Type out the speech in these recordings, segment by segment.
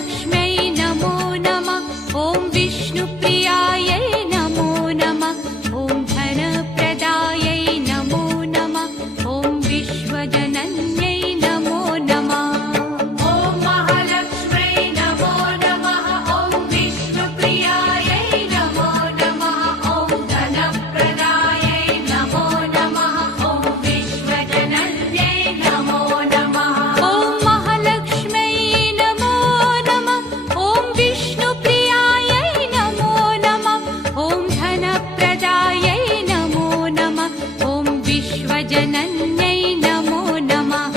महालक्ष्म्यै नमो नमः। ॐ विष्णुप्रियायै नमो नमः। ॐ धनप्रदायै नमो नमः। ॐ विश्वजनन्यै नमो नमः। ॐ महालक्ष्म्यै नमो नमः। ॐ विष्णुप्रियायै नमो नमः। ॐ धनप्रदायै नमो नमः। ॐ विश्वजनन्यै नमो नमः। ॐ महालक्ष्म्यै नमो नमः। ॐ विष्णुप्रियायै नमो नमः। ॐ धनप्रदायै नमो नमः। ॐ विश्वजनन्यै नमो नमः।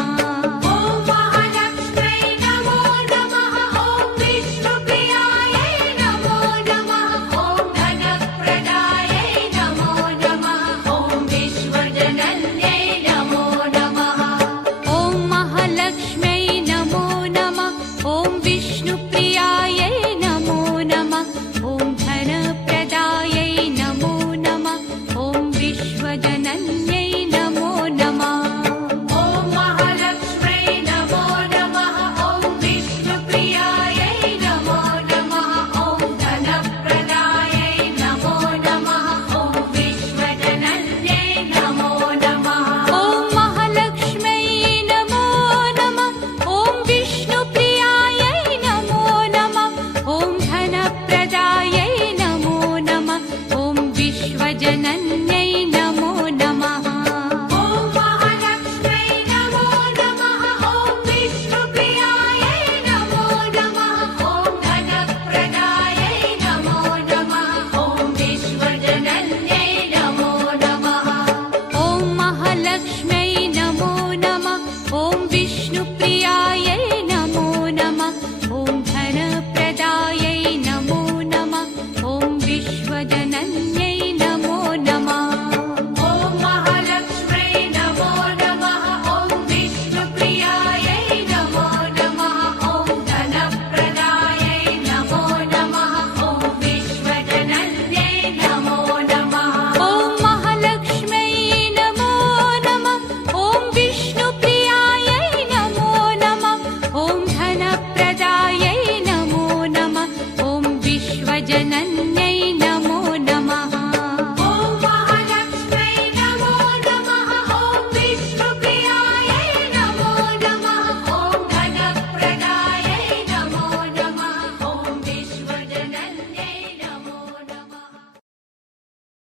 ॐ महालक्ष्म्यै नमो नमः। ॐ विष्णुप्रियायै नमो नमः। ॐ धनप्रदायै नमो नमः। ॐ विश्वजनन्यै नमो नमः। ॐ महालक्ष्म्यै नमो नमः। ॐ विष्णुप्रियायै